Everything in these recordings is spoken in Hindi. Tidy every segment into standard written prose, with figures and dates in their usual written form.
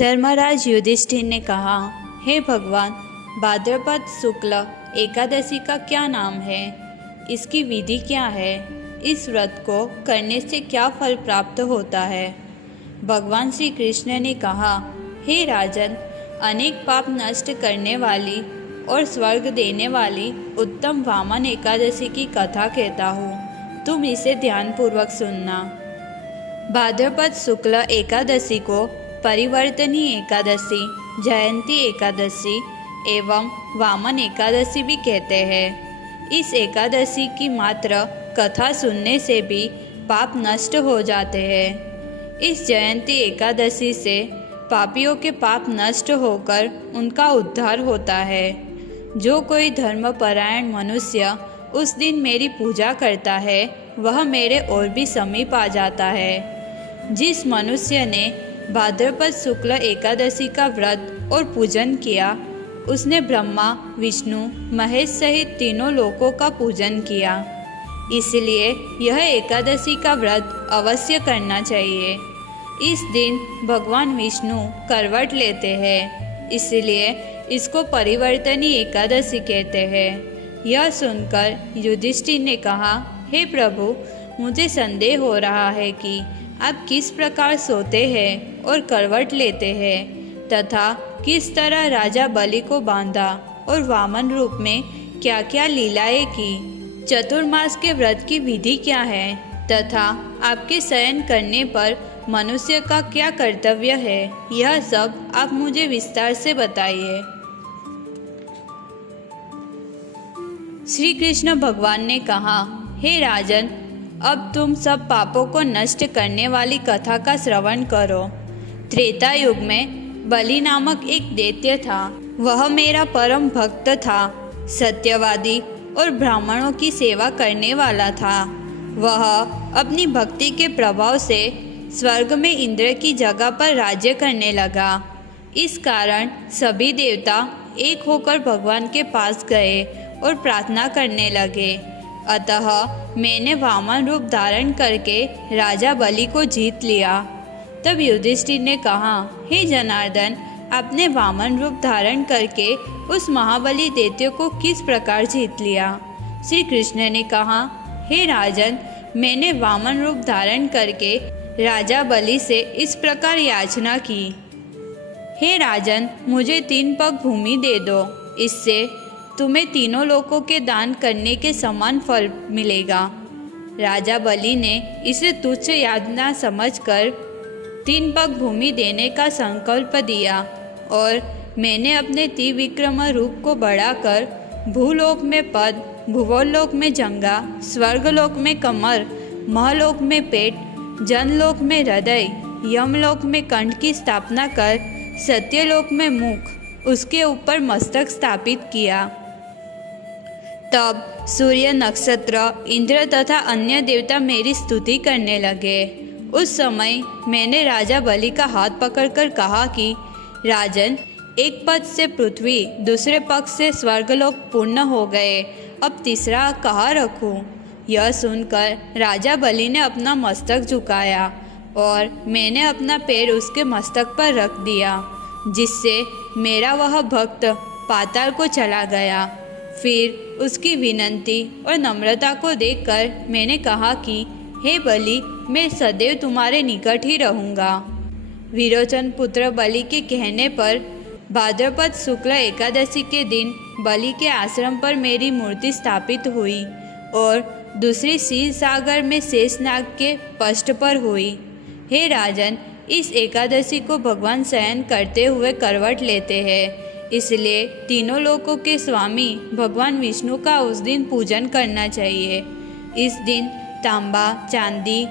धर्मराज युधिष्ठिर ने कहा, हे भगवान, भाद्रपद शुक्ल एकादशी का क्या नाम है? इसकी विधि क्या है? इस व्रत को करने से क्या फल प्राप्त होता है? भगवान श्री कृष्ण ने कहा, हे राजन, अनेक पाप नष्ट करने वाली और स्वर्ग देने वाली उत्तम वामन एकादशी की कथा कहता हूँ। तुम इसे ध्यानपूर्वक सुनना। भाद्रपद शुक्ल एकादशी को परिवर्तनी एकादशी, जयंती एकादशी एवं वामन एकादशी भी कहते हैं। इस एकादशी की मात्र कथा सुनने से भी पाप नष्ट हो जाते हैं। इस जयंती एकादशी से पापियों के पाप नष्ट होकर उनका उद्धार होता है। जो कोई धर्मपरायण मनुष्य उस दिन मेरी पूजा करता है, वह मेरे और भी समीप आ जाता है। जिस मनुष्य ने भाद्रपद शुक्ल एकादशी का व्रत और पूजन किया, उसने ब्रह्मा, विष्णु, महेश सहित तीनों लोकों का पूजन किया। इसलिए यह एकादशी का व्रत अवश्य करना चाहिए। इस दिन भगवान विष्णु करवट लेते हैं, इसलिए इसको परिवर्तनी एकादशी कहते हैं। यह सुनकर युधिष्ठिर ने कहा, हे प्रभु, मुझे संदेह हो रहा है कि आप किस प्रकार सोते हैं और करवट लेते हैं तथा किस तरह राजा बलि को बांधा और वामन रूप में क्या क्या लीलाएं की। चतुर्मास के व्रत की विधि क्या है तथा आपके शयन करने पर मनुष्य का क्या कर्तव्य है, यह सब आप मुझे विस्तार से बताइए। श्री कृष्ण भगवान ने कहा, हे राजन, अब तुम सब पापों को नष्ट करने वाली कथा का श्रवण करो। त्रेता युग में बलि नामक एक दैत्य था। वह मेरा परम भक्त था, सत्यवादी और ब्राह्मणों की सेवा करने वाला था। वह अपनी भक्ति के प्रभाव से स्वर्ग में इंद्र की जगह पर राज्य करने लगा। इस कारण सभी देवता एक होकर भगवान के पास गए और प्रार्थना करने लगे। अतः मैंने वामन रूप धारण करके राजा बलि को जीत लिया। तब युधिष्ठिर ने कहा, हे जनार्दन, आपने वामन रूप धारण करके उस महाबली दैत्य को किस प्रकार जीत लिया? श्री कृष्ण ने कहा, हे राजन, मैंने वामन रूप धारण करके राजा बलि से इस प्रकार याचना की, हे राजन, मुझे 3 पग भूमि दे दो, इससे तुम्हें तीनों लोकों के दान करने के समान फल मिलेगा। राजा बलि ने इसे तुच्छ यातना समझकर 3 पग भूमि देने का संकल्प दिया और मैंने अपने त्रिविक्रम रूप को बढ़ाकर भूलोक में पद, भुवोलोक में जंगा, स्वर्गलोक में कमर, महलोक में पेट, जनलोक में हृदय, यमलोक में कंठ की स्थापना कर सत्यलोक में मुख, उसके ऊपर मस्तक स्थापित किया। तब सूर्य, नक्षत्र, इंद्र तथा अन्य देवता मेरी स्तुति करने लगे। उस समय मैंने राजा बलि का हाथ पकड़कर कहा कि राजन, एक पद से पृथ्वी, दूसरे पक्ष से स्वर्गलोक पूर्ण हो गए, अब तीसरा कहाँ रखूं? यह सुनकर राजा बलि ने अपना मस्तक झुकाया और मैंने अपना पैर उसके मस्तक पर रख दिया, जिससे मेरा वह भक्त पाताल को चला गया। फिर उसकी विनती और नम्रता को देखकर मैंने कहा कि हे बलि, मैं सदैव तुम्हारे निकट ही रहूँगा। विरोचन पुत्र बलि के कहने पर भाद्रपद शुक्ल एकादशी के दिन बलि के आश्रम पर मेरी मूर्ति स्थापित हुई और दूसरी क्षीर सागर में शेषनाग के पृष्ठ पर हुई। हे राजन, इस एकादशी को भगवान शयन करते हुए करवट लेते हैं, इसलिए तीनों लोकों के स्वामी भगवान विष्णु का उस दिन पूजन करना चाहिए। इस दिन तांबा, चांदी,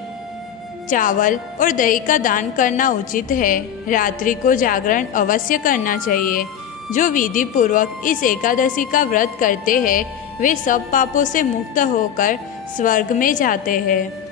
चावल और दही का दान करना उचित है। रात्रि को जागरण अवश्य करना चाहिए। जो विधि पूर्वक इस एकादशी का व्रत करते हैं, वे सब पापों से मुक्त होकर स्वर्ग में जाते हैं।